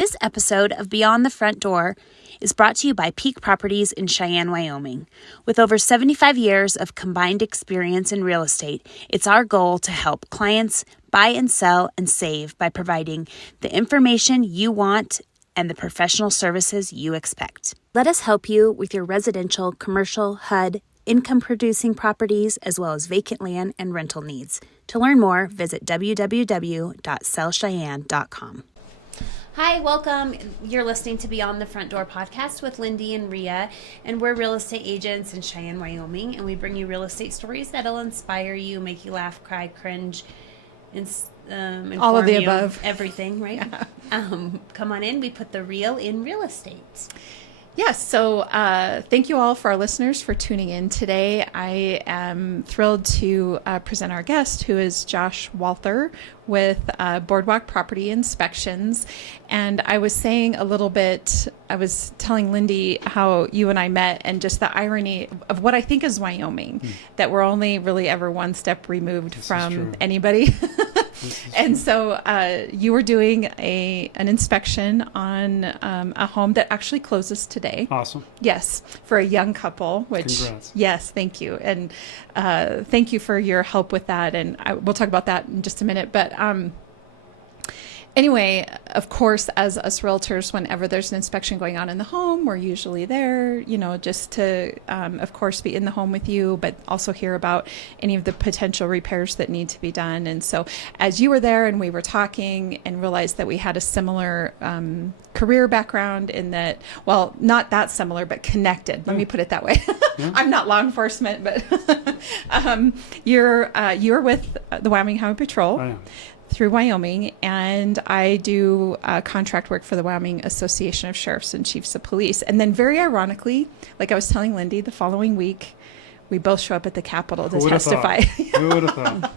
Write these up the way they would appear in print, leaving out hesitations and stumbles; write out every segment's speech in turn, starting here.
This episode of Beyond the Front Door is brought to you by Peak Properties in Cheyenne, Wyoming. With over 75 years of combined experience in real estate, it's our goal to help clients buy and sell and save by providing the information you want and the professional services you expect. Let us help you with your residential, commercial, HUD, income-producing properties, as well as vacant land and rental needs. To learn more, visit www.sellcheyenne.com. Hi, welcome. You're listening to Beyond the Front Door podcast with Lindy and Rhea, and we're real estate agents in Cheyenne, Wyoming, and we bring you real estate stories that'll inspire you, make you laugh, cry, cringe, all of the above. Everything, right? Yeah. Come on in. We put the real in real estate. Yes, so thank you all for our listeners for tuning in today. I am thrilled to present our guest, who is Josh Walther with Boardwalk Property Inspections. And I was saying a little bit, I was telling Lindy how you and I met and just the irony of what I think is Wyoming, that we're only really ever one step removed from anybody. And so you were doing an inspection on a home that actually closes today. Awesome. Yes, for a young couple, which, congrats. Yes, thank you. And thank you for your help with that. And we'll talk about that in just a minute. But anyway, of course, as us realtors, whenever there's an inspection going on in the home, we're usually there, just to, of course, be in the home with you, but also hear about any of the potential repairs that need to be done. And so as you were there and we were talking and realized that we had a similar career background in that, well, not that similar, but connected. Let me put it that way. I'm not law enforcement, but you're with the Wyoming Highway Patrol. I am. Through Wyoming, and I do contract work for the Wyoming Association of Sheriffs and Chiefs of Police. And then very ironically, like I was telling Lindy, the following week, we both show up at the Capitol to testify. Who would have thought?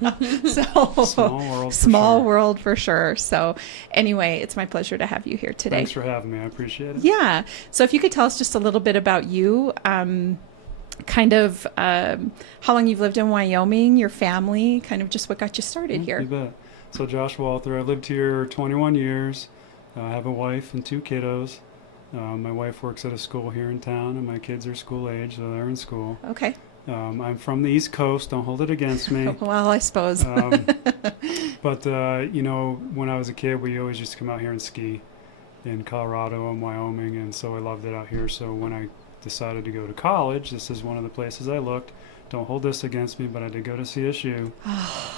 So Small world for sure. World for sure. So anyway, it's my pleasure to have you here today. Thanks for having me. I appreciate it. Yeah. So if you could tell us just a little bit about you, kind of how long you've lived in Wyoming, your family, kind of just what got you started here. You bet. So Josh Walther, I lived here 21 years. I have a wife and two kiddos. My wife works at a school here in town, and my kids are school age, so they're in school. Okay. I'm from the East Coast. Don't hold it against me. Well, I suppose. But when I was a kid, we always used to come out here and ski in Colorado and Wyoming, and so I loved it out here. So when I decided to go to college, this is one of the places I looked. Don't hold this against me, but I did go to CSU.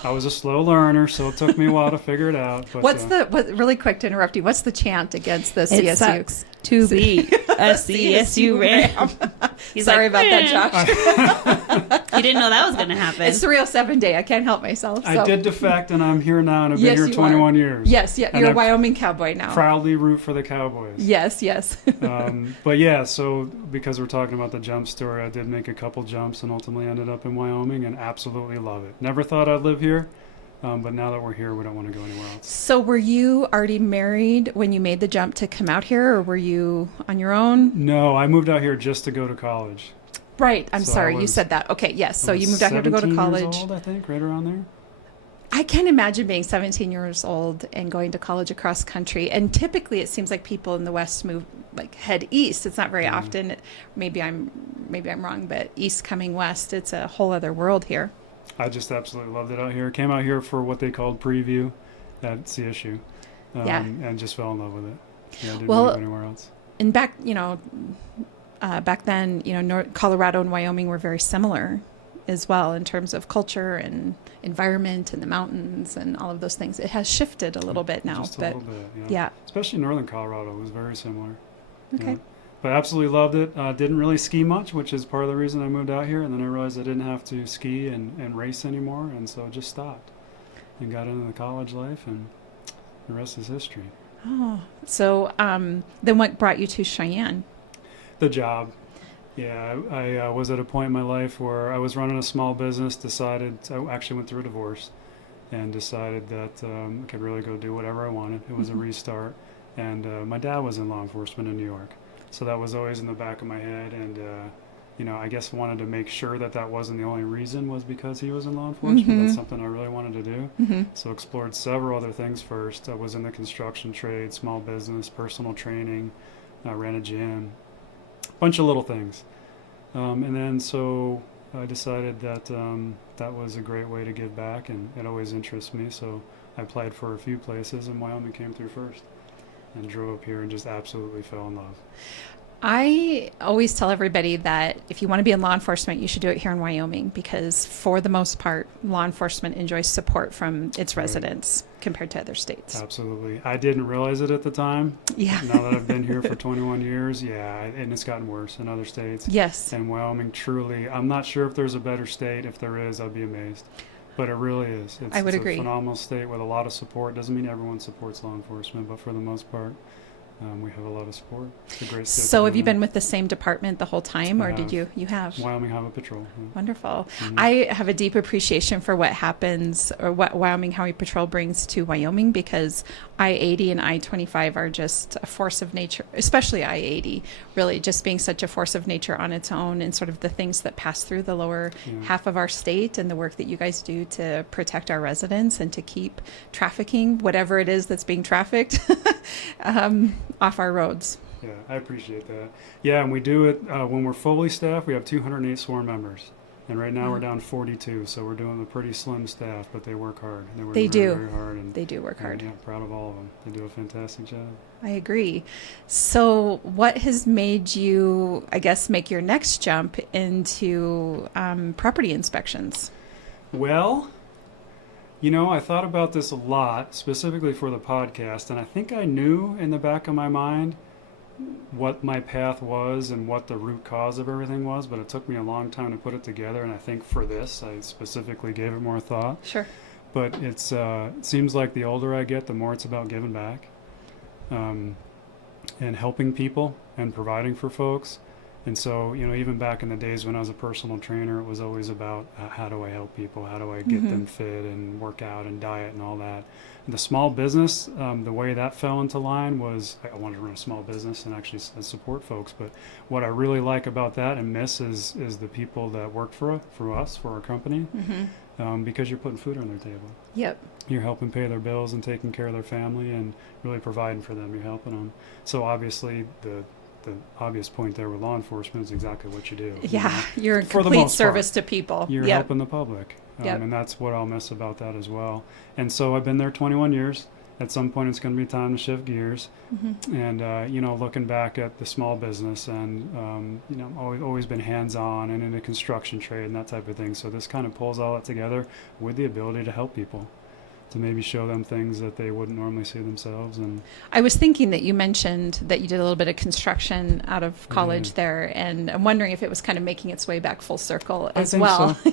I was a slow learner, so it took me a while to figure it out. But really quick to interrupt you, what's the chant against the It CSU? sucks to be a CSU ram. Sorry about that, Josh. You didn't know that was going to happen. It's 307 day. I can't help myself. So. I did defect, and I'm here now, and I've been here 21 years. Yes, yeah, you're a Wyoming cowboy now. Proudly root for the Cowboys. Yes. But yeah, so because we're talking about the jump story, I did make a couple jumps and ultimately ended up in Wyoming and absolutely love it. Never thought I'd live here, but now that we're here, we don't want to go anywhere else. So were you already married when you made the jump to come out here, or were you on your own? No, I moved out here just to go to college. Right. I'm sorry, you said that. Okay, yes. So you moved out here to go to college. 17 years old, I think, right around there. I can't imagine being 17 years old and going to college across country. And typically it seems like people in the West move, head east. It's not very often. Maybe I'm wrong, but east coming west, it's a whole other world here. I just absolutely loved it out here. Came out here for what they called preview at CSU. And just fell in love with it. Yeah, I didn't move anywhere else. And back then, Colorado and Wyoming were very similar as well in terms of culture and environment and the mountains and all of those things. It has shifted a little bit now. Just a little bit, yeah. Especially northern Colorado was very similar. Okay. But absolutely loved it. Didn't really ski much, which is part of the reason I moved out here. And then I realized I didn't have to ski and race anymore. And so just stopped and got into the college life, and the rest is history. Oh, so then what brought you to Cheyenne? The job. Yeah, I was at a point in my life where I was running a small business, I actually went through a divorce, and decided that I could really go do whatever I wanted. It was a restart. And my dad was in law enforcement in New York. So that was always in the back of my head. And I guess wanted to make sure that that wasn't the only reason was because he was in law enforcement. That's something I really wanted to do. So explored several other things first. I was in the construction trade, small business, personal training. I ran a gym, bunch of little things. And then so I decided that that was a great way to give back, and it always interests me. So I applied for a few places, and Wyoming came through first, and drove up here and just absolutely fell in love. I always tell everybody that if you want to be in law enforcement, you should do it here in Wyoming because, for the most part, law enforcement enjoys support from its residents compared to other states. Absolutely. I didn't realize it at the time. Yeah. Now that I've been here for 21 years, and it's gotten worse in other states. Yes. And Wyoming, truly, I'm not sure if there's a better state. If there is, I'd be amazed. But it really is. I would it's agree. a phenomenal state with a lot of support. Doesn't mean everyone supports law enforcement, but for the most part, we have a lot of support. It's a great state. So have you been with the same department the whole time, or did you have? Wyoming Highway Patrol. Yeah. Wonderful. I have a deep appreciation for what happens, or what Wyoming Highway Patrol brings to Wyoming, because I-80 and I-25 are just a force of nature, especially I-80, really just being such a force of nature on its own, and sort of the things that pass through the lower half of our state, and the work that you guys do to protect our residents and to keep trafficking, whatever it is that's being trafficked, off our roads. Yeah, I appreciate that. Yeah, and we do it when we're fully staffed. We have 208 sworn members, and right now we're down 42. So we're doing a pretty slim staff, but they work hard. They work very hard, and they do work hard. Yeah, proud of all of them. They do a fantastic job. I agree. So, what has made you, I guess, make your next jump into property inspections? Well, I thought about this a lot, specifically for the podcast, and I think I knew in the back of my mind what my path was and what the root cause of everything was, but it took me a long time to put it together, and I think for this, I specifically gave it more thought. Sure. But it seems like the older I get, the more it's about giving back, and helping people and providing for folks. And so, even back in the days when I was a personal trainer, it was always about how do I help people? How do I get them fit and work out and diet and all that? And the small business, the way that fell into line was I wanted to run a small business and actually support folks. But what I really like about that and miss is the people that work for us, for our company, because you're putting food on their table. Yep. You're helping pay their bills and taking care of their family and really providing for them. You're helping them. So obviously the obvious point there with law enforcement is exactly what you do. Yeah, you're in complete service to people. You're helping the public. And that's what I'll miss about that as well. And so I've been there 21 years. At some point, it's going to be time to shift gears. And, looking back at the small business and, always been hands-on and in the construction trade and that type of thing. So this kind of pulls all that together with the ability to help people, to maybe show them things that they wouldn't normally see themselves. And I was thinking that you mentioned that you did a little bit of construction out of college there, and I'm wondering if it was kind of making its way back full circle as well. So.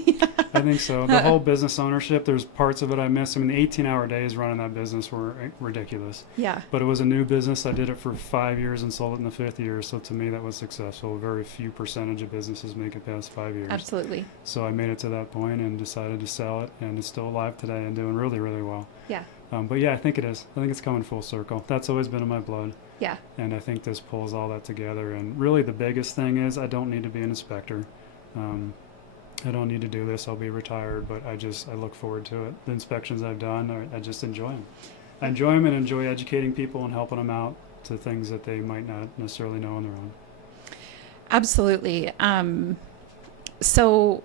I think so. The whole business ownership, there's parts of it I miss. I mean, the 18-hour days running that business were ridiculous. Yeah. But it was a new business. I did it for 5 years and sold it in the 5th year. So to me, that was successful. Very few percentage of businesses make it past 5 years. Absolutely. So I made it to that point and decided to sell it, and it's still alive today and doing really, really well. Yeah. But yeah, I think it is. I think it's coming full circle. That's always been in my blood. Yeah. And I think this pulls all that together. And really the biggest thing is I don't need to be an inspector. I don't need to do this. I'll be retired, but I look forward to it. The inspections I've done, I just enjoy them. I enjoy them and enjoy educating people and helping them out to things that they might not necessarily know on their own. Absolutely. So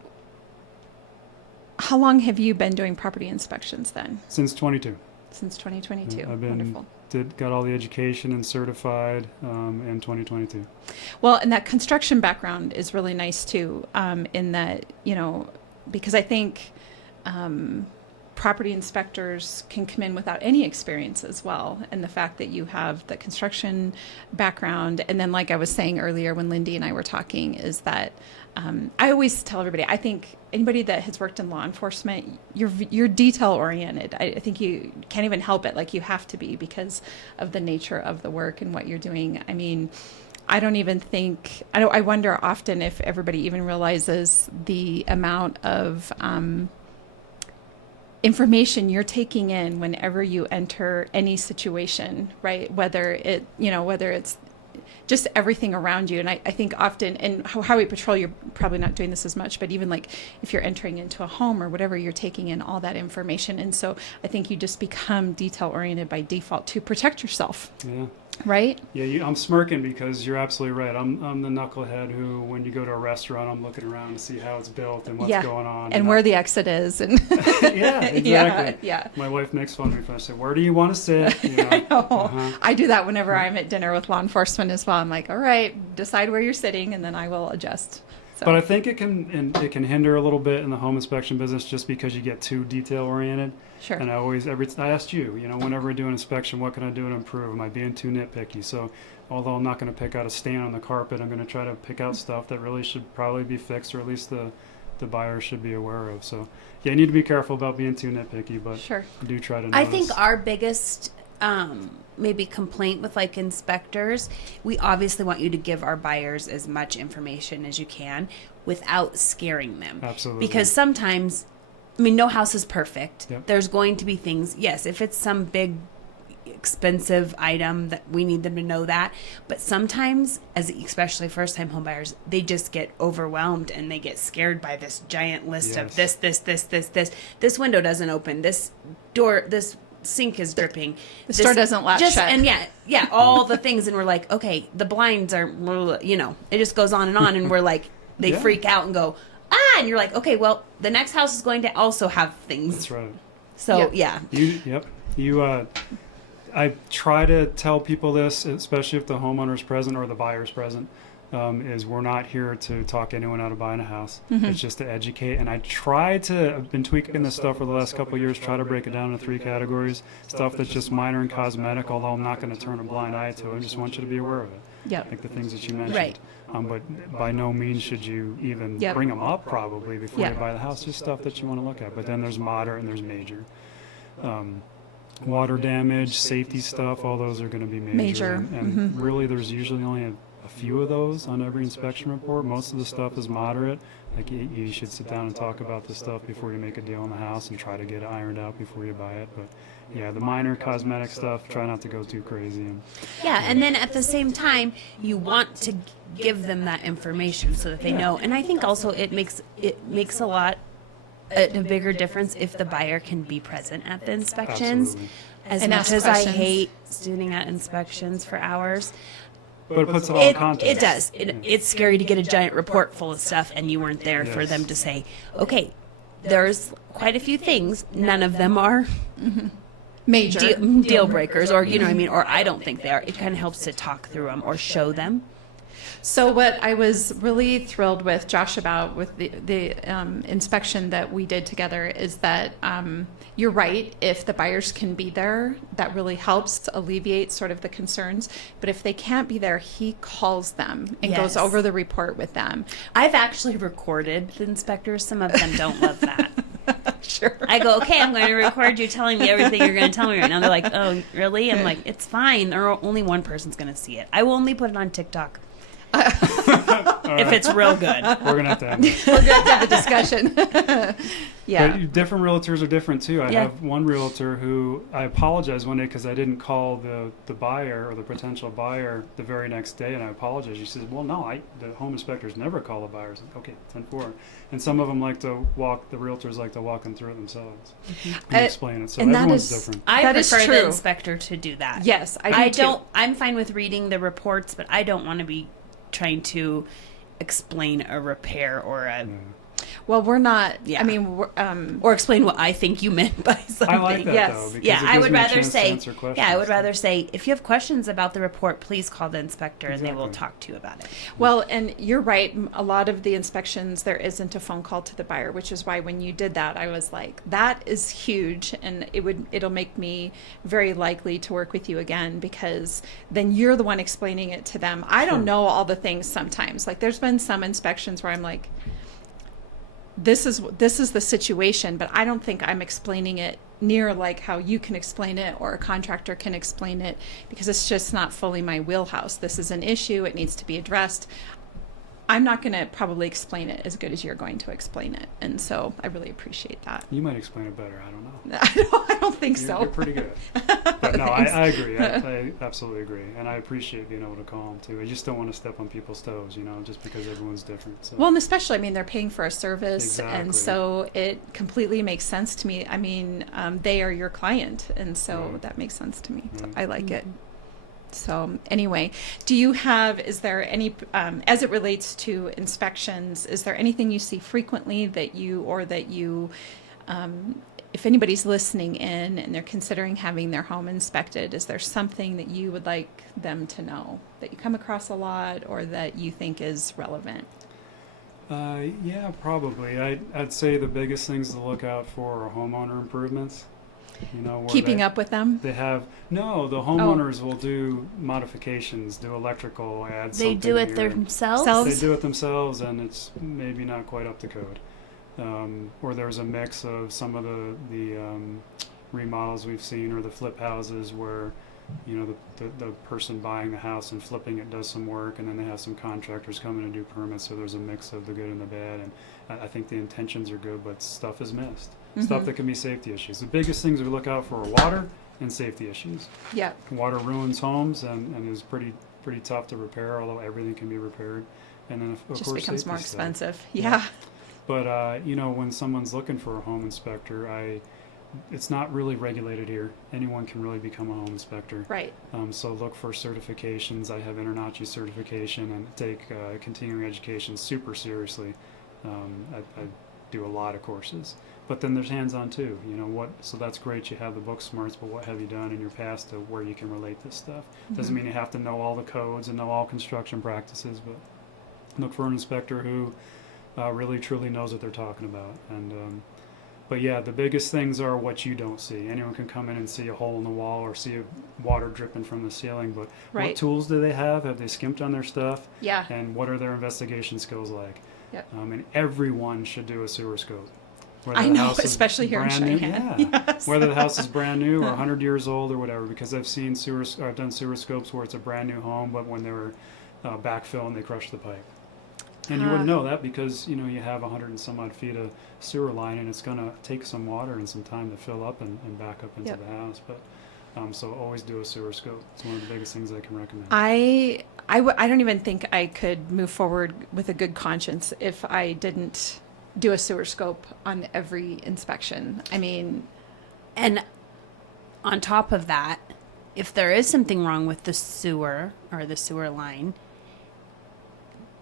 how long have you been doing property inspections then? Since 22. Since 2022. Yeah, I've been Wonderful. Got all the education and certified in 2022. Well, and that construction background is really nice too, in that, because I think property inspectors can come in without any experience as well. And the fact that you have the construction background, and then like I was saying earlier when Lindy and I were talking, is that I always tell everybody, I think anybody that has worked in law enforcement, you're detail oriented. I think you can't even help it. Like you have to be because of the nature of the work and what you're doing. I mean, I don't even think, I wonder often if everybody even realizes the amount of information you're taking in whenever you enter any situation, right? Whether it's just everything around you. And I think often in highway patrol, you're probably not doing this as much, but even like if you're entering into a home or whatever, you're taking in all that information. And so I think you just become detail oriented by default to protect yourself. Yeah. Right? Yeah, I'm smirking because you're absolutely right. I'm the knucklehead who, when you go to a restaurant, I'm looking around to see how it's built and what's going on. And where the exit is. And yeah, exactly. Yeah. My wife makes fun of me if I say, where do you want to sit? You know, I know. I do that whenever I'm at dinner with law enforcement as well. I'm like, all right, decide where you're sitting, and then I will adjust. So. But I think it can hinder a little bit in the home inspection business just because you get too detail oriented. Sure. And I asked you, whenever I do an inspection, what can I do to improve? Am I being too nitpicky? So although I'm not going to pick out a stain on the carpet, I'm going to try to pick out stuff that really should probably be fixed, or at least the buyer should be aware of. So yeah, you need to be careful about being too nitpicky, but sure. do try to notice. I think our biggest maybe complaint with like inspectors, we obviously want you to give our buyers as much information as you can without scaring them. Absolutely. Because sometimes, no house is perfect. Yep. There's going to be things, yes, if it's some big expensive item that we need them to know that, but sometimes, especially first-time home buyers, they just get overwhelmed and they get scared by this giant list of this. This window doesn't open. This door, this sink is dripping. The store doesn't latch shut. And yeah, all the things, and we're like, okay, the blinds are, it just goes on, and we're like, they freak out and go, and you're like, okay, well, the next house is going to also have things. That's right. So I try to tell people this, especially if the homeowner's present or the buyer's present, is we're not here to talk anyone out of buying a house. Mm-hmm. It's just to educate. And I've been tweaking this stuff for the last couple of years, try to break it down into 3 categories. Stuff that's just minor and cosmetic, although I'm not going to turn a blind eye to it. I just want you to be aware of it. Yep. Like the things that you mentioned. Right. But by no means should you even bring them up probably before you buy the house. Just stuff that you want to look at. But then there's moderate and there's major. Water damage, safety stuff, all those are going to be major. And really there's usually only a few of those on every inspection report. Most of the stuff is moderate. Like you should sit down and talk about this stuff before you make a deal on the house and try to get it ironed out before you buy it. But yeah, the minor cosmetic stuff, try not to go too crazy. And then at the same time, you want to give them that information so that they know. And I think also it makes a bigger difference if the buyer can be present at the inspections. Absolutely. As much as I hate sitting at inspections for hours. But it puts it all in context. It does. It's scary to get a giant report full of stuff and you weren't there for them to say, okay, there's quite a few things. None of them are major deal breakers, or or I don't think they are. It kind of helps to talk through them or show them. So what I was really thrilled with Josh about with the inspection that we did together is that you're right. If the buyers can be there, that really helps to alleviate sort of the concerns. But if they can't be there, he calls them and goes over the report with them. I've actually recorded the inspectors. Some of them don't love that. Sure. I go, okay, I'm going to record you telling me everything you're going to tell me right now. They're like, oh, really? I'm like, it's fine. Only one person's going to see it. I will only put it on TikTok. If it's real good. We're going to have to have it. We're going to have a discussion. But different realtors are different too. I have one realtor who I apologized one day because I didn't call the buyer or the potential buyer the very next day, and I apologized. She says, well, no, the home inspectors never call the buyers. Like, okay, 10-4. And some of them the realtors like to walk them through it themselves and explain it. So everyone's different. I prefer the inspector to do that. Yes, I do too. I'm fine with reading the reports, but I don't want to be trying to explain a repair or a... Well, we're not. Yeah. I mean, or explain what I think you meant by something. I like that though. Because I would rather say. Yeah, I would rather say if you have questions about the report, please call the inspector and they will talk to you about it. Well, and you're right. A lot of the inspections there isn't a phone call to the buyer, which is why when you did that, I was like, that is huge, and it'll make me very likely to work with you again because then you're the one explaining it to them. I don't know all the things sometimes. Like there's been some inspections where I'm like, this is the situation, but I don't think I'm explaining it near like how you can explain it or a contractor can explain it because it's just not fully my wheelhouse. This is an issue. It needs to be addressed. I'm not going to probably explain it as good as you're going to explain it. And so I really appreciate that. You might explain it better. I don't know. I don't think so. You're pretty good. But no, I agree. I absolutely agree. And I appreciate being able to call them too. I just don't want to step on people's toes, just because everyone's different. So. Well, and especially, I mean, they're paying for a service. Exactly. And so it completely makes sense to me. I mean, they are your client. And so Right. that makes sense to me. Right. So I like it. So anyway, is there any, as it relates to inspections, is there anything you see frequently that you, if anybody's listening in and they're considering having their home inspected, is there something that you would like them to know that you come across a lot or that you think is relevant? Yeah, probably. I'd say the biggest things to look out for are homeowner improvements. Where Keeping up with them? the homeowners will do modifications, do electrical, add They something do it here. themselves? They do it themselves, and it's maybe not quite up to code. Or there's a mix of some of the remodels we've seen, or the flip houses where the person buying the house and flipping it does some work, and then they have some contractors come in and do permits, so there's a mix of the good and the bad. And I think the intentions are good, but stuff is missed. Stuff that can be safety issues. The biggest things we look out for are water and safety issues. Yeah. Water ruins homes and is pretty tough to repair, although everything can be repaired. And then of Just course becomes safety more stuff. expensive. Yeah. But when someone's looking for a home inspector, it's not really regulated here. Anyone can really become a home inspector. Right. So look for certifications. I have Internachi certification and take continuing education super seriously. I do a lot of courses. But then there's hands-on too. So that's great. You have the book smarts, but what have you done in your past to where you can relate this stuff? Doesn't mean you have to know all the codes and know all construction practices, but look for an inspector who really truly knows what they're talking about. And but yeah, the biggest things are what you don't see. Anyone can come in and see a hole in the wall or see water dripping from the ceiling, but Right. what tools do they have? Have they skimped on their stuff? Yeah. And what are their investigation skills like? Yep. And everyone should do a sewer scope. I know, especially here in Cheyenne. Yeah. Yes. Whether the house is brand new or 100 years old or whatever, because I've done sewer scopes where it's a brand new home, but when they were backfilling, they crushed the pipe. And you wouldn't know that because, you have 100 and some odd feet of sewer line, and it's going to take some water and some time to fill up and back up into Yep. the house. But so always do a sewer scope. It's one of the biggest things I can recommend. I don't even think I could move forward with a good conscience if I didn't do a sewer scope on every inspection. I mean, And on top of that, if there is something wrong with the sewer or the sewer line,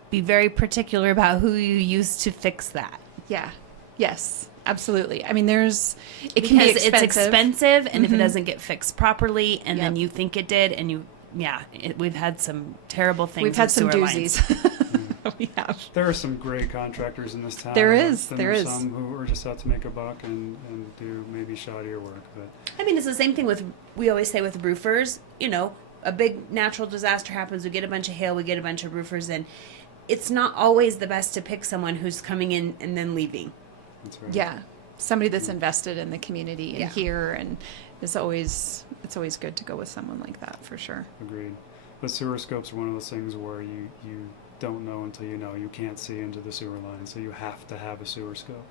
be very particular about who you use to fix that. yeah, yes, absolutely. I mean, it can be Because expensive. it's expensive, and if it doesn't get fixed properly, and then Yep. you think it did, and we've had some terrible things. We've had with some sewer doozies. lines. We have. There are some great contractors in this town. There and is, then there there's is. some who are just out to make a buck and do maybe shoddier work. But I mean, it's the same thing we always say with roofers, a big natural disaster happens, we get a bunch of hail, we get a bunch of roofers in. It's not always the best to pick someone who's coming in and then leaving. that's right. Yeah, somebody that's invested in the community and Yeah. here, and it's always good to go with someone like that for sure. Agreed. But sewer scopes are one of those things where you don't know until you know. You can't see into the sewer line, so you have to have a sewer scope.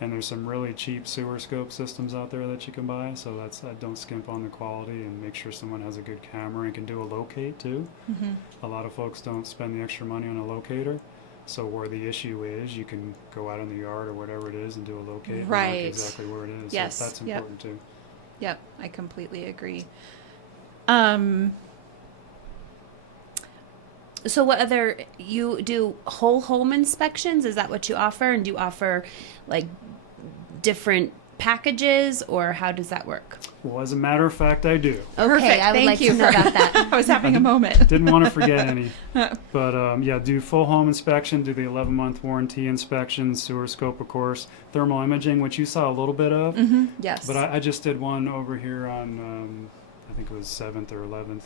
And there's some really cheap sewer scope systems out there that you can buy, so don't skimp on the quality, and make sure someone has a good camera and can do a locate too. Mm-hmm. A lot of folks don't spend the extra money on a locator, so where the issue is, you can go out in the yard or whatever it is and do a locate and mark Right. exactly where it is. Yes. So that's Yep. important too. Yep, I completely agree. So what you do whole home inspections? Is that what you offer? And do you offer like different packages, or how does that work? Well, as a matter of fact, I do. Okay, I would Thank like you to know for- about that. I was having a moment. Didn't want to forget any. But do full home inspection, do the 11-month warranty inspection, sewer scope, of course, thermal imaging, which you saw a little bit of. Mm-hmm. Yes. But I just did one over here on, I think it was 7th or 11th,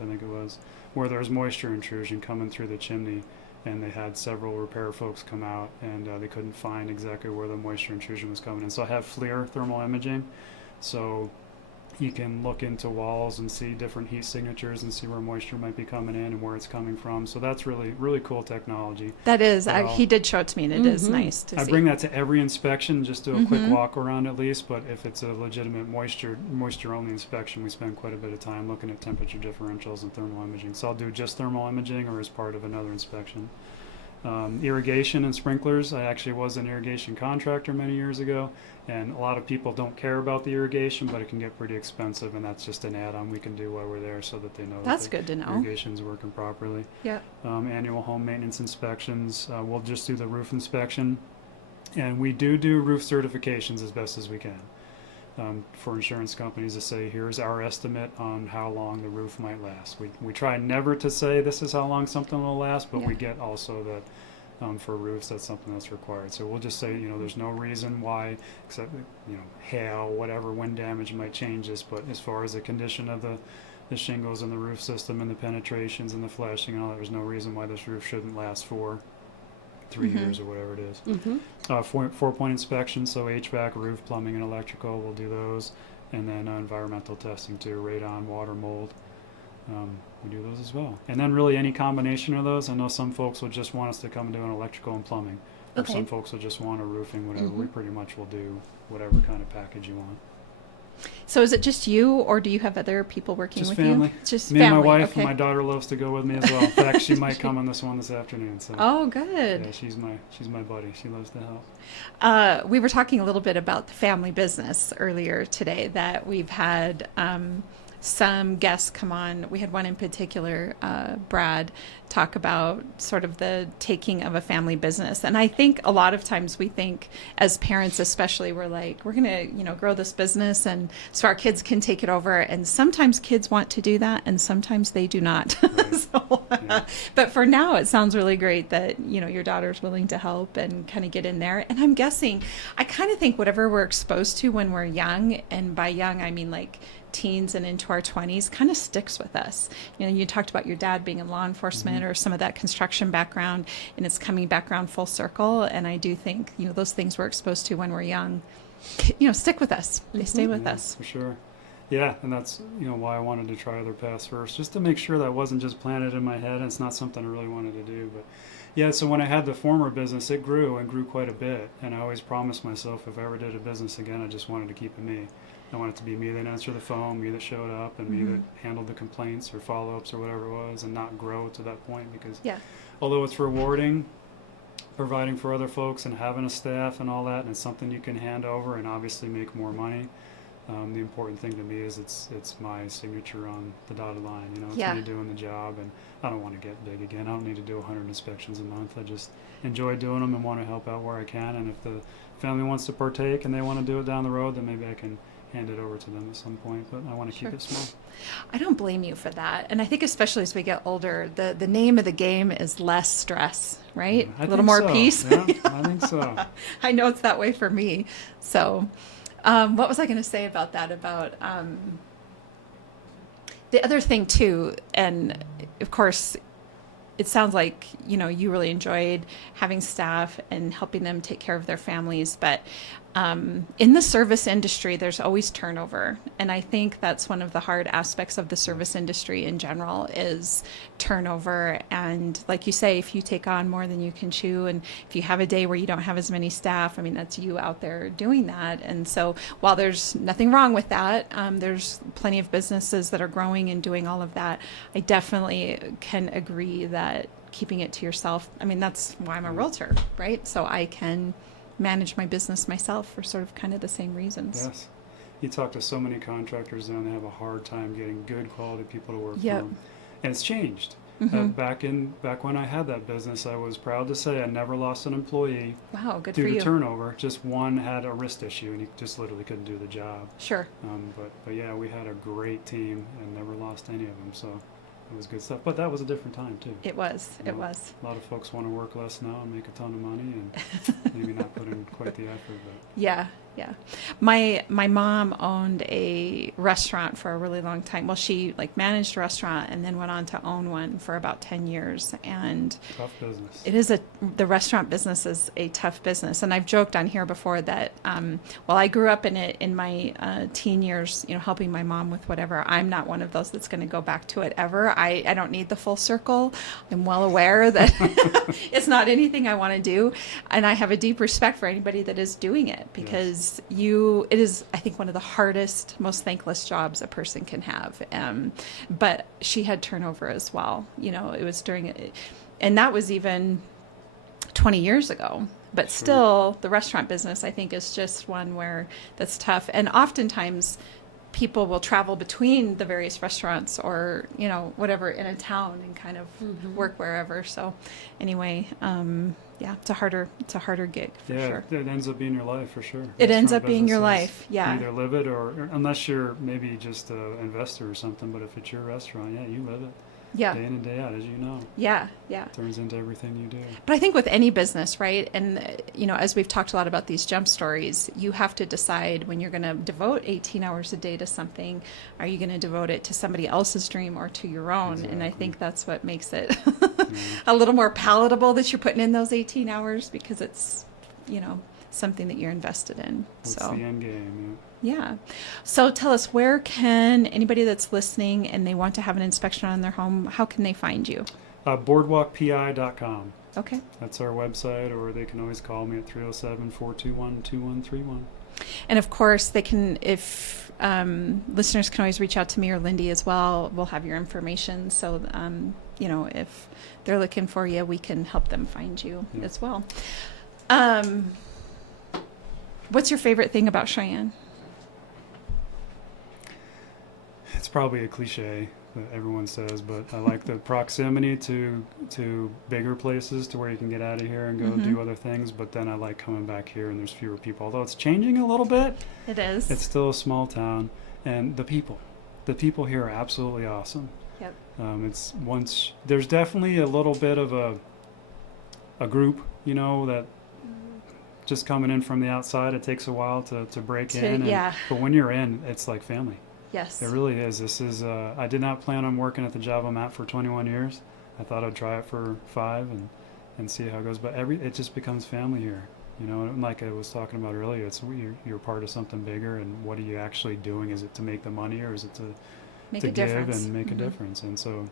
I think it was, where there was moisture intrusion coming through the chimney, and they had several repair folks come out, and they couldn't find exactly where the moisture intrusion was coming in. So I have FLIR thermal imaging. So You can look into walls and see different heat signatures and see where moisture might be coming in and where it's coming from. So that's really cool technology. That is. He did show it to me, and it is nice to see. I bring that to every inspection, just do a quick walk around at least. But if it's a legitimate moisture only inspection, we spend quite a bit of time looking at temperature differentials and thermal imaging. So I'll do just thermal imaging or as part of another inspection. Irrigation and sprinklers. I actually was an irrigation contractor many years ago, and a lot of people don't care about the irrigation, but it can get pretty expensive, and that's just an add-on we can do while we're there so that they know That's that good to know. irrigation's working properly. Yeah. Annual home maintenance inspections. We'll just do the roof inspection, and we do roof certifications as best as we can. For insurance companies to say, here's our estimate on how long the roof might last. We try never to say this is how long something will last, but we get also that for roofs, that's something that's required. So we'll just say, there's no reason why, except, hail, whatever, wind damage might change this, but as far as the condition of the shingles and the roof system and the penetrations and the flashing and all that, there's no reason why this roof shouldn't last for 3 years or whatever it is. 4-point inspection, so HVAC, roof, plumbing, and electrical, we'll do those. And then environmental testing too, radon, water, mold. We do those as well. And then really any combination of those. I know some folks will just want us to come and do an electrical and plumbing. Or some folks will just want a roofing, whatever. We pretty much will do whatever kind of package you want. So is it just you, or do you have other people working with family. you? Just me family. and my wife, okay. and my daughter loves to go with me as well. In fact, she might come on this one this afternoon. So. Oh, good. Yeah, she's my buddy. She loves to help. We were talking a little bit about the family business earlier today, that we've had some guests come on. We had one in particular, Brad, talk about sort of the taking of a family business. And I think a lot of times we think, as parents especially, we're like, we're going to, grow this business and so our kids can take it over. And sometimes kids want to do that and sometimes they do not. Right. But for now, it sounds really great that, your daughter's willing to help and kind of get in there. And I'm guessing, I kind of think whatever we're exposed to when we're young, and by young, I mean like teens and into our 20s, kind of sticks with us. You talked about your dad being in law enforcement or some of that construction background, and it's coming back around full circle. And I do think, those things we're exposed to when we're young, stick with us. They stay with us. For sure. Yeah, and that's, why I wanted to try other paths first, just to make sure that wasn't just planted in my head and it's not something I really wanted to do. But yeah, so when I had the former business, it grew quite a bit. And I always promised myself if I ever did a business again, I just wanted to keep it me. I wanted it to be me that answered the phone, me that showed up, and me that handled the complaints or follow-ups or whatever it was, and not grow to that point. Because although it's rewarding, providing for other folks and having a staff and all that, and it's something you can hand over and obviously make more money, the important thing to me is it's my signature on the dotted line. It's me doing the job, and I don't want to get big again. I don't need to do 100 inspections a month. I just enjoy doing them and want to help out where I can. And if the family wants to partake and they want to do it down the road, then maybe I can hand it over to them at some point, but I want to keep it small. I don't blame you for that. And I think especially as we get older, the name of the game is less stress, right? A little more peace. Yeah, I think so. I know it's that way for me. So what was I going to say about that? About the other thing too, and of course, it sounds like, you really enjoyed having staff and helping them take care of their families, but in the service industry, there's always turnover. And I think that's one of the hard aspects of the service industry in general is turnover. And like you say, if you take on more than you can chew, and if you have a day where you don't have as many staff, I mean, that's you out there doing that. And so while there's nothing wrong with that, there's plenty of businesses that are growing and doing all of that. I definitely can agree that keeping it to yourself, I mean, that's why I'm a realtor, right? So I can manage my business myself for sort of kind of the same reasons. Yes. You talk to so many contractors and they have a hard time getting good quality people to work for them. And it's changed. Back when I had that business, I was proud to say I never lost an employee. Wow, good due for you. to turnover. Just one had a wrist issue and he just literally couldn't do the job. Sure. But yeah, we had a great team and never lost any of them. So it was good stuff. But that was a different time too. It was. It was. A lot of folks want to work less now and make a ton of money and maybe not put in quite the effort. But. Yeah. Yeah. My mom owned a restaurant for a really long time. Well, she like managed a restaurant and then went on to own one for about 10 years. And Tough business. the restaurant business is a tough business. And I've joked on here before that, well, I grew up in it in my teen years, helping my mom with whatever. I'm not one of those that's going to go back to it ever. I don't need the full circle. I'm well aware that it's not anything I want to do. And I have a deep respect for anybody that is doing it because it is, I think, one of the hardest, most thankless jobs a person can have. But she had turnover as well. It was and that was even 20 years ago. But still, the restaurant business, I think, is just one where that's tough. And oftentimes, people will travel between the various restaurants or, whatever in a town and kind of work wherever. So anyway, it's a harder gig for sure. It ends up being your life for sure. It ends up being your life. Yeah. You either live it or unless you're maybe just an investor or something, but if it's your restaurant, you live it. Yeah. Day in and day out, as you know. Yeah. Turns into everything you do. But I think with any business, right? And, as we've talked a lot about these jump stories, you have to decide when you're going to devote 18 hours a day to something, are you going to devote it to somebody else's dream or to your own? Exactly. And I think that's what makes it a little more palatable that you're putting in those 18 hours because it's, something that you're invested in. It's the end game, Yeah. So tell us, where can anybody that's listening and they want to have an inspection on their home, how can they find you? Boardwalkpi.com. Okay. That's our website, or they can always call me at 307-421-2131. And of course, they can, if listeners can always reach out to me or Lindy as well. We'll have your information. So, if they're looking for you, we can help them find you as well. What's your favorite thing about Cheyenne? It's probably a cliche that everyone says, but I like the proximity to bigger places to where you can get out of here and go do other things. But then I like coming back here and there's fewer people. Although it's changing a little bit. It is. It's still a small town. And the people here are absolutely awesome. Yep. There's definitely a little bit of a group, that just coming in from the outside, it takes a while to break in. But when you're in, it's like family. Yes. It really is. This is, I did not plan on working at the job I'm at for 21 years. I thought I'd try it for 5 and see how it goes. But it just becomes family here. And like I was talking about earlier, you're part of something bigger. And what are you actually doing? Is it to make the money or is it to give and make a difference? And so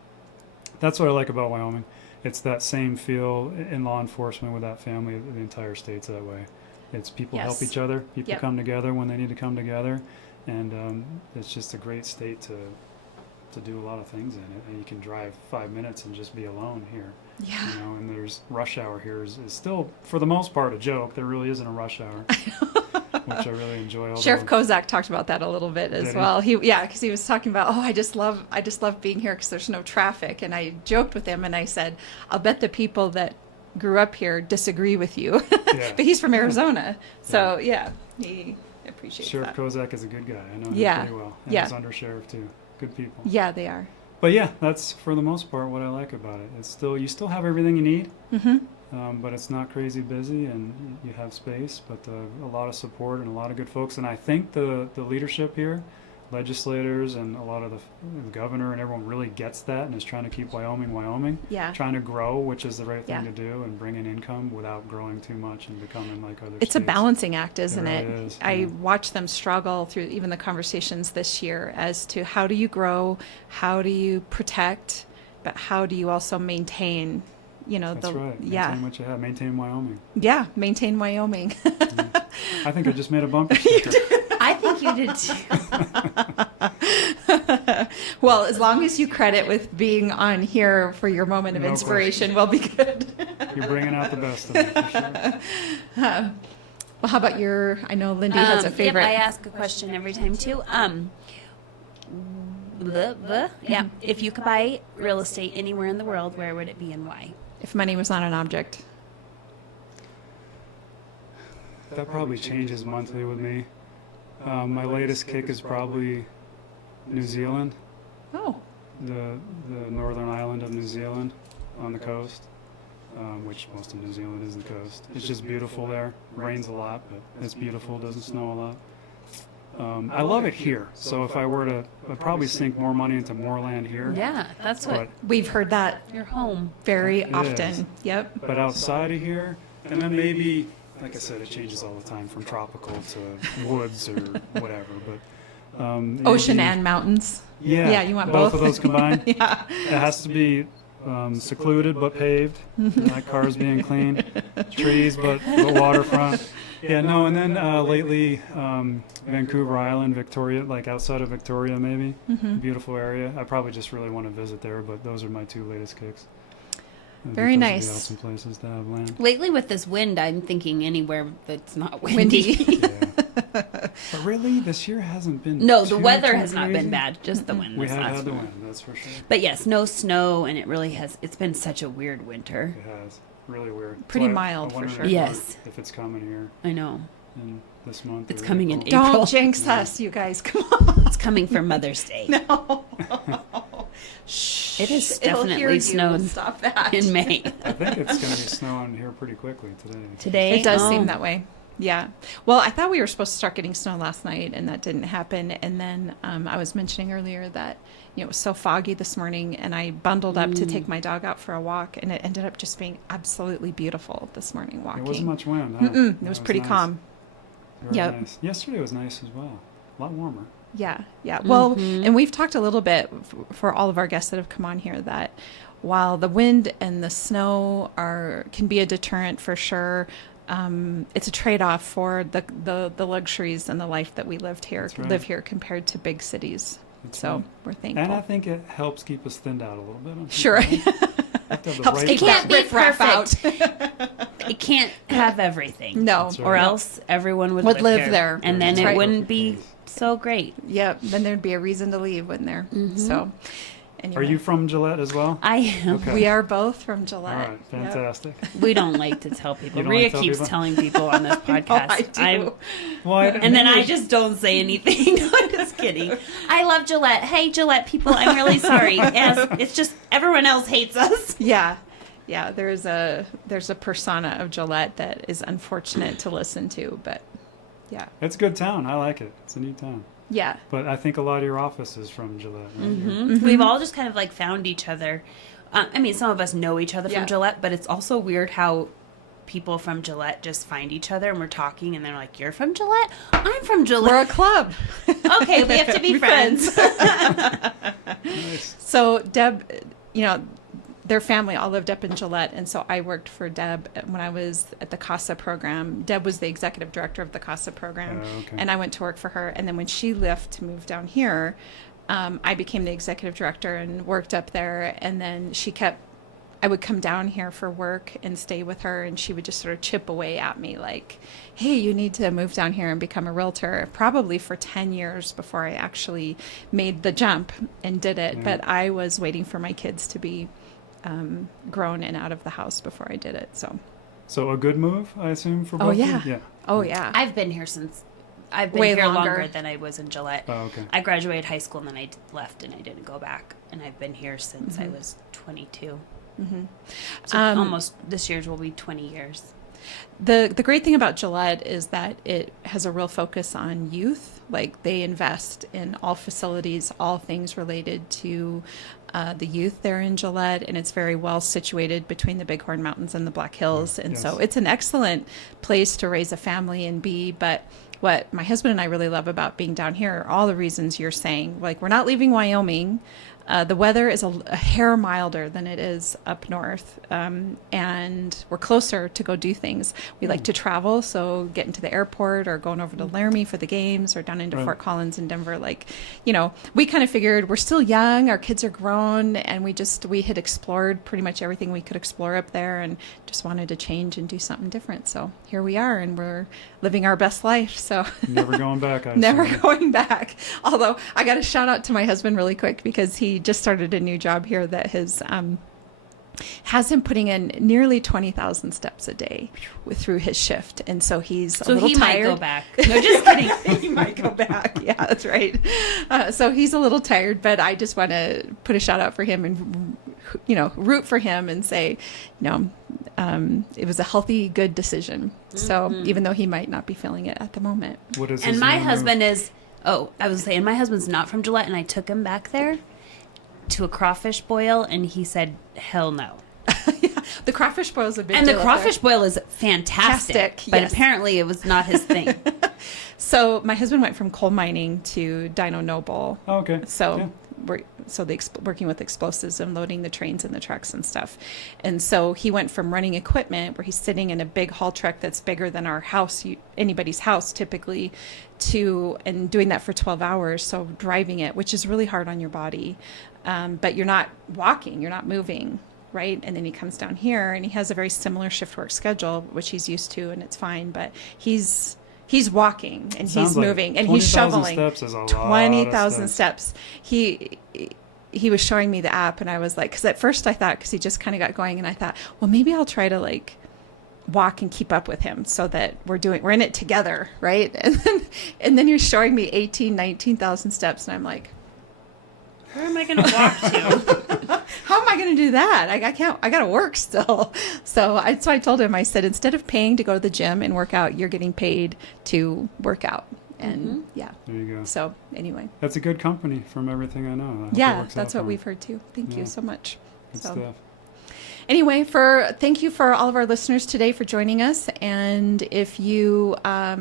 that's what I like about Wyoming. It's that same feel in law enforcement with that family. The entire state's that way. It's people help each other. People come together when they need to come together. And it's just a great state to do a lot of things in it. And you can drive 5 minutes and just be alone here. Yeah. And there's rush hour here is still, for the most part, a joke. There really isn't a rush hour, which I really enjoy. Sheriff Kozak talked about that a little bit as well. Because he was talking about, I just love being here because there's no traffic. And I joked with him and I said, I'll bet the people that grew up here disagree with you. But he's from Arizona. So, he appreciates Sheriff that. Kozak is a good guy. I know him pretty well. And his undersheriff, too. Good people. Yeah, they are. But that's for the most part what I like about it. It's you still have everything you need, but it's not crazy busy and you have space, but a lot of support and a lot of good folks. And I think the leadership here, legislators and a lot of the governor and everyone really gets that and is trying to keep Wyoming, trying to grow, which is the right thing to do, and bring in income without growing too much and becoming like other It's states. a balancing act, isn't it? Really is, I watch them struggle through even the conversations this year as to how do you grow, how do you protect, but how do you also maintain, That's right. Maintain what you have. Maintain Wyoming. Yeah, maintain Wyoming. I think I just made a bumper sticker. I think you did too. Well, as long as you credit with being on here for your moment of inspiration, we'll be good. You're bringing out the best of me, for sure. Well, how about I know Lindy has a favorite. I ask a question every time too. If you could buy real estate anywhere in the world, where would it be and why? If money was not an object. That probably changes monthly with me. My latest kick is probably New Zealand. Oh. The northern island of New Zealand on the coast. which most of New Zealand is the coast. It's just beautiful there. Rains a lot, but it's beautiful. Doesn't snow a lot. I love it here. So if I were to, I'd probably sink more money into more land here. Yeah, that's what We've heard that your home. very It often. is. Yep. But outside of here, and then maybe, like I said, it changes all the time from tropical to woods or whatever. But Ocean maybe- and mountains. Yeah, Yeah, you want both both? of those combined. Yeah. It has to be secluded but paved, not cars being clean, trees but waterfront. Yeah, no, and then lately Vancouver Island, Victoria, like outside of Victoria maybe, beautiful area. I probably just really want to visit there, but those are my two latest kicks. Very Those would be nice. awesome places to have land. Lately with this wind, I'm thinking anywhere that's not windy. Windy. Yeah. But really, this year hasn't been. No, the too weather has not crazy. been bad, just the wind. We this have last had the month. wind, that's for sure. But yes, no snow, and it really has. It's been such a weird winter. It has. Really weird. Pretty So mild, for wonder sure. Yes. if it's coming here I know. in this month. It's or coming in April. April. Don't jinx us, you guys. Come on. It's coming for Mother's Day. No. Shh. It has It'll hear definitely you. snowed Stop that. in May. I think it's going to be snowing here pretty quickly today. Today, It does oh, seem that way. Yeah. Well, I thought we were supposed to start getting snow last night, and that didn't happen. And then I was mentioning earlier that it was so foggy this morning, and I bundled up to take my dog out for a walk, and it ended up just being absolutely beautiful this morning walking. There wasn't much wind. Huh? It That was pretty nice. calm. Very Yep. nice. Yesterday was nice as well. A lot warmer. Yeah, yeah. Well, and we've talked a little bit for all of our guests that have come on here that while the wind and the snow can be a deterrent for sure, it's a trade-off for the luxuries and the life that we That's right. live here compared to big cities. That's So right. we're thankful. And I think it helps keep us thinned out a little bit. Sure. You have to have the Helps right keep It can't be riff-raff out. It can't have everything. No. That's right. Or else everyone would, Would live here. there. And then That's it right. wouldn't be so great. Yep. Then there'd be a reason to leave, wouldn't there? So, anyway. Are you from Gillette as well? I am. Okay. We are both from All Gillette. right, Yep. fantastic. We don't like to tell people. You don't Rhea like to tell keeps people? telling people on this podcast. I do. I'm- Well, and then I just don't say anything. I'm just kidding. I love Gillette. Hey, Gillette people, I'm really sorry. It's just everyone else hates us. Yeah. Yeah, there's a persona of Gillette that is unfortunate to listen to, but yeah. It's a good town. I like it. It's a neat town. Yeah. But I think a lot of your office is from Gillette. Right? Mm-hmm. We've all just kind of like found each other. I mean, some of us know each other Yeah. from Gillette, but it's also weird how people from Gillette just find each other and we're talking and they're like, "You're from Gillette? I'm from We're a Gillette." club. Okay, we have to be friends. Nice. So Deb, their family all lived up in Gillette, and so I worked for Deb when I was at the CASA program. Deb was the executive director of the CASA program, Okay. and I went to work for her. And then when she left to move down here, I became the executive director and worked up there. And then I would come down here for work and stay with her, and she would just sort of chip away at me like, "Hey, you need to move down here and become a realtor," probably for 10 years before I actually made the jump and did it. Yeah. But I was waiting for my kids to be grown and out of the house before I did it. So a good move, I assume, for both Oh, of you? yeah. Yeah. Oh, yeah. I've been here since I've been Way here longer. longer than I was in Gillette. Oh, okay. I graduated high school and then I left and I didn't go back. And I've been here since I Mhm. was 22. Mm-hmm. So almost this year's will be 20 years. The great thing about Gillette is that it has a real focus on youth. Like they invest in all facilities, all things related to the youth there in Gillette, and it's very well situated between the Bighorn Mountains and the Black Hills. And Yes. so it's an excellent place to raise a family and be. But what my husband and I really love about being down here are all the reasons you're saying. Like, we're not leaving Wyoming. The weather is a hair milder than it is up north, and we're closer to go do things. We like to travel, so getting to the airport or going over to Laramie for the games or down into Right. Fort Collins in Denver. Like, we kind of figured we're still young, our kids are grown, and we had explored pretty much everything we could explore up there and just wanted to change and do something different. So here we are, and we're living our best life. So Never going back, I never assume. going back. Although I got to shout out to my husband really quick because he just started a new job here that has him putting in nearly 20,000 steps a day through his shift, and so he's a So little he tired. might go back. No, just kidding. He might go back. Yeah, that's right. So he's a little tired, but I just want to put a shout out for him and root for him and say, it was a healthy, good decision. So even though he might not be feeling it at the moment. What is And his my name husband is, I was saying, my husband's not from Gillette, and I took him back there to a crawfish boil, and he said, hell no. The crawfish boil is a big And deal the up crawfish there. boil is fantastic, Fantastic, but yes. apparently it was not his thing. So my husband went from coal mining to Dino Noble. Oh, okay. So Yeah. working with explosives and loading the trains and the trucks and stuff. And so he went from running equipment where he's sitting in a big haul truck that's bigger than our house, anybody's house typically, and doing that for 12 hours. So driving it, which is really hard on your body. But you're not walking, you're not moving. Right. And then he comes down here and he has a very similar shift work schedule, which he's used to, and it's fine. But he's walking and Sounds he's like moving and he's 20,000 shoveling. steps is a lot of 20,000 steps. He was showing me the app, and I was like, because at first I thought, because he just kind of got going, and I thought, well, maybe I'll try to like walk and keep up with him so that we're in it together, right? And then you're showing me 19,000 steps, and I'm like, Where am I going to walk to? how am I going to do that? I can't. I got to work still. So I told him, I said, instead of paying to go to the gym and work out, you're getting paid to work out. And yeah. There you go. So anyway. That's a good company from everything I know. I hope it Yeah, works that's out what for we've him. heard too. Thank you so much. Good So stuff. anyway, thank you for all of our listeners today for joining us. And if you are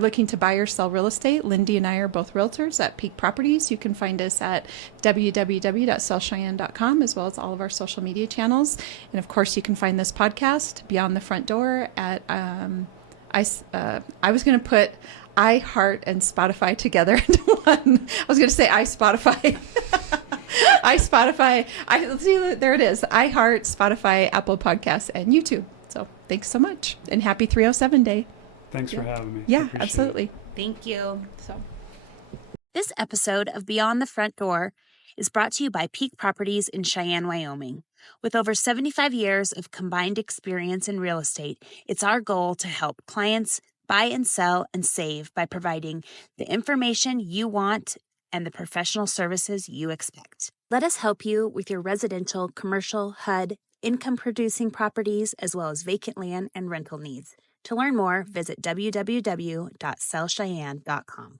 looking to buy or sell real estate, Lindy and I are both realtors at Peak Properties. You can find us at www.sellcheyenne.com, as well as all of our social media channels. And of course, you can find this podcast, Beyond the Front Door, at I was going to put iHeart and Spotify together into one. I was going to say iSpotify. iSpotify. See, there it is. iHeart, Spotify, Apple Podcasts, and YouTube. So thanks so much, and happy 307 Day. Thanks for having me. Yeah, Appreciate absolutely. it. Thank you. So. This episode of Beyond the Front Door is brought to you by Peak Properties in Cheyenne, Wyoming. With over 75 years of combined experience in real estate, it's our goal to help clients buy and sell and save by providing the information you want and the professional services you expect. Let us help you with your residential, commercial, HUD, income-producing properties, as well as vacant land and rental needs. To learn more, visit www.sellcheyenne.com.